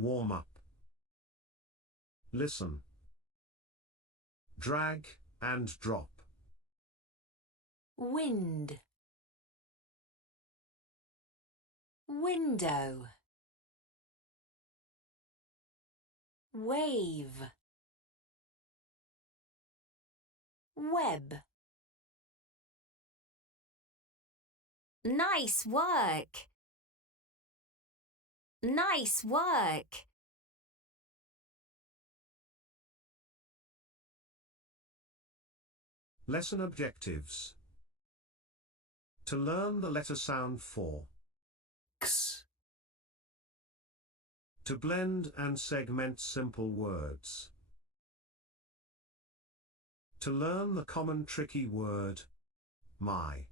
Warm up. Listen. Drag and drop. Wind. Window. Wave. Web. Nice work. Nice work. Lesson objectives. To learn the letter sound for X. To blend and segment simple words. To learn the common tricky word, my.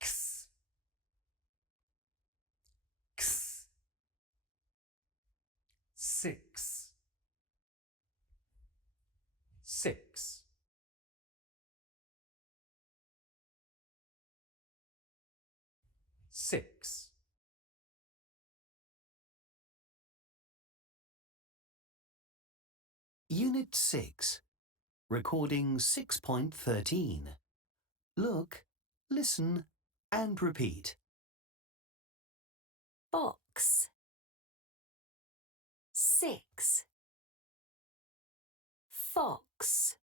X. X. 6. 6. 6. Unit 6, recording 6.13. Look, listen, and repeat. Box. 6. Fox.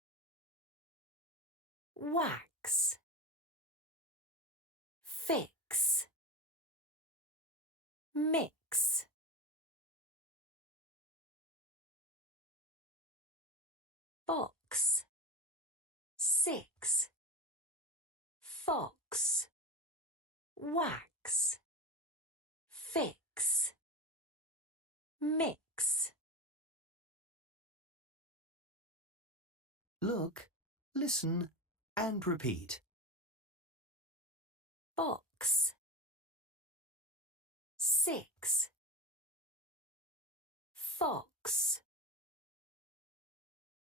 Wax. Fix. Mix. Box. 6. Fox. Wax. Fix. Mix. Look, listen, and repeat. Box. 6. Fox.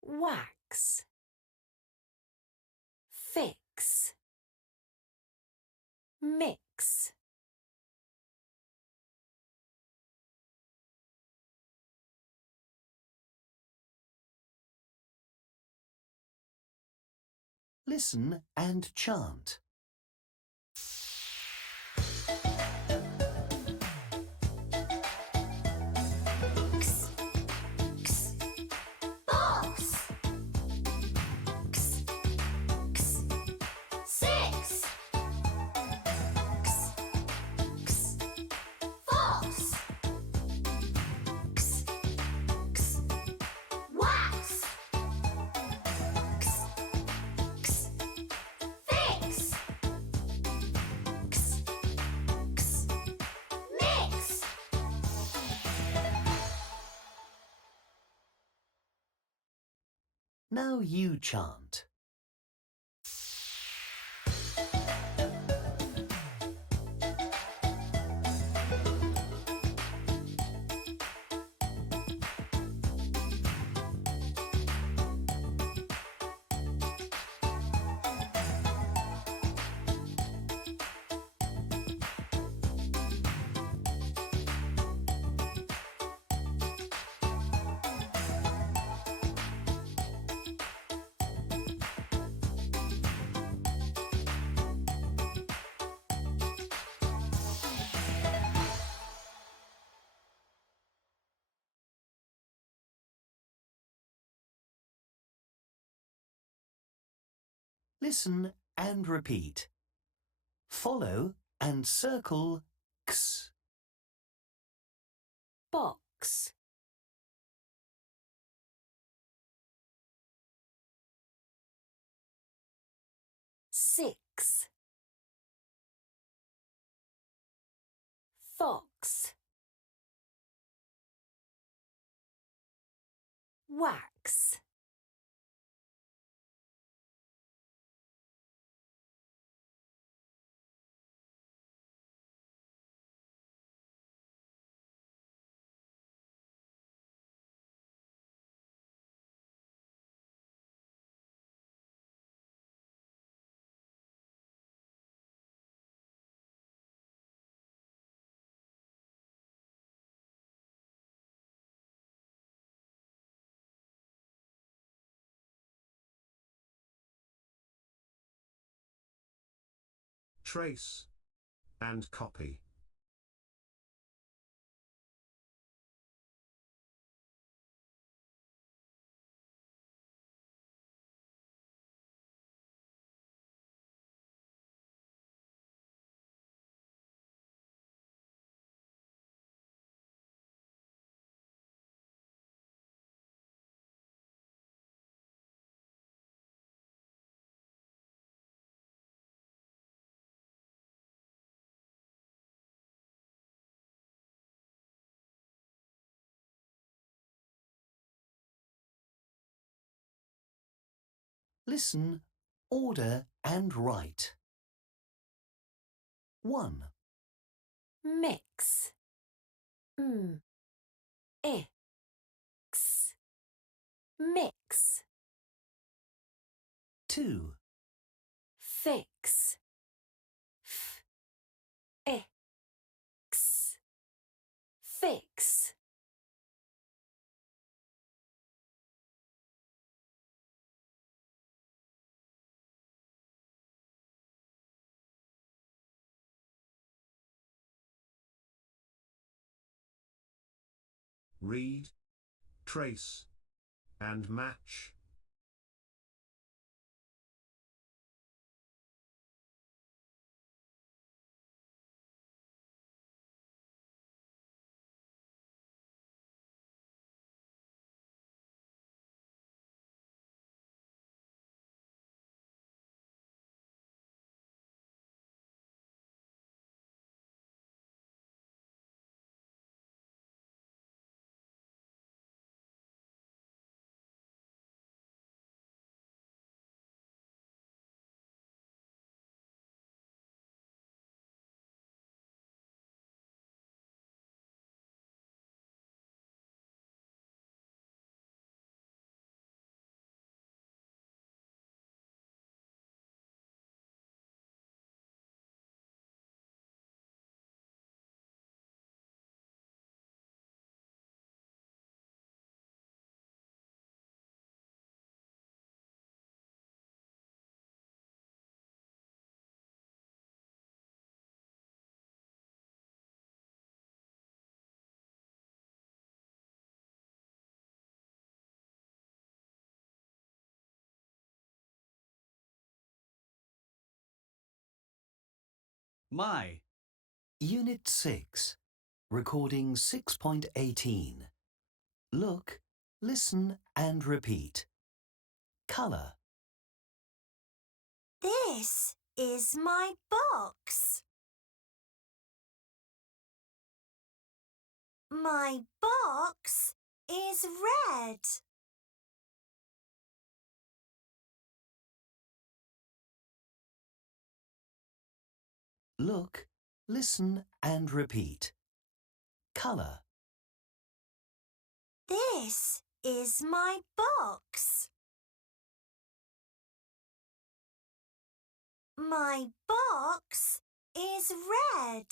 Wax. Fix. Mix. Listen and chant. X. X. Box. X. X. 6. X. X. Fox. X. X. Wax. X. X. Fix. X. X. Mix. Now you chant. Listen and repeat. Follow and circle X. Box. 6. Fox. Wax. trace, and copy. Listen, order and write. 1, Mix. X. Mix. 2, Fix. X. Fix. 'Read, trace, and match. My. Unit 6, recording 6.18. Look, listen and repeat. Colour. This is my box. My box is red. Look, listen and repeat. Colour. This is my box. My box is red.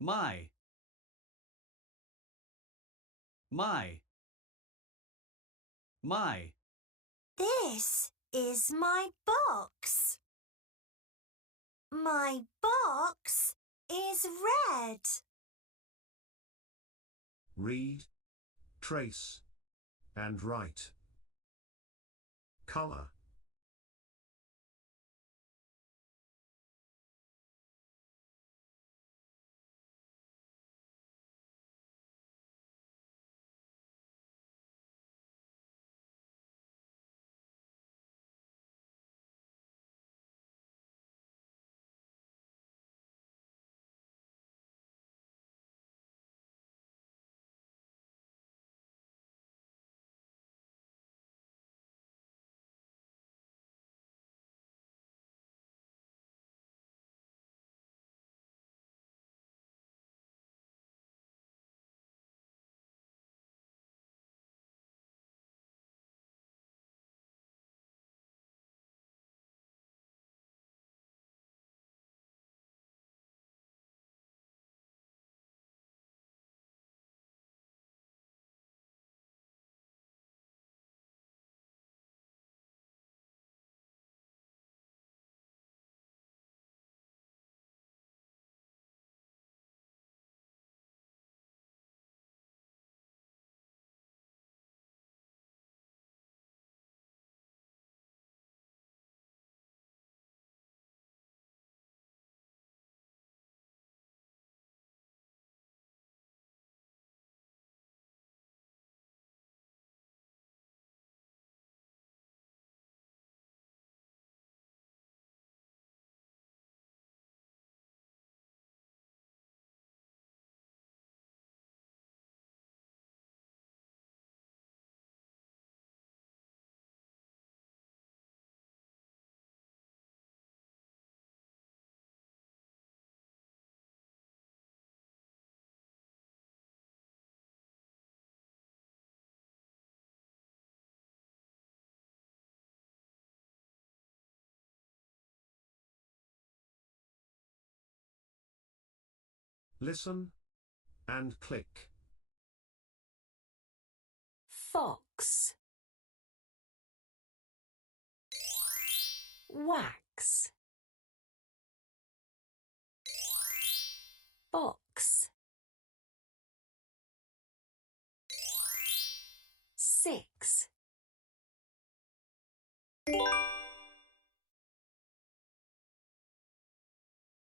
My. My. My. This is my box. My box is red. Read, trace, and write. Color. Listen and click. Fox. Wax. Box. 6.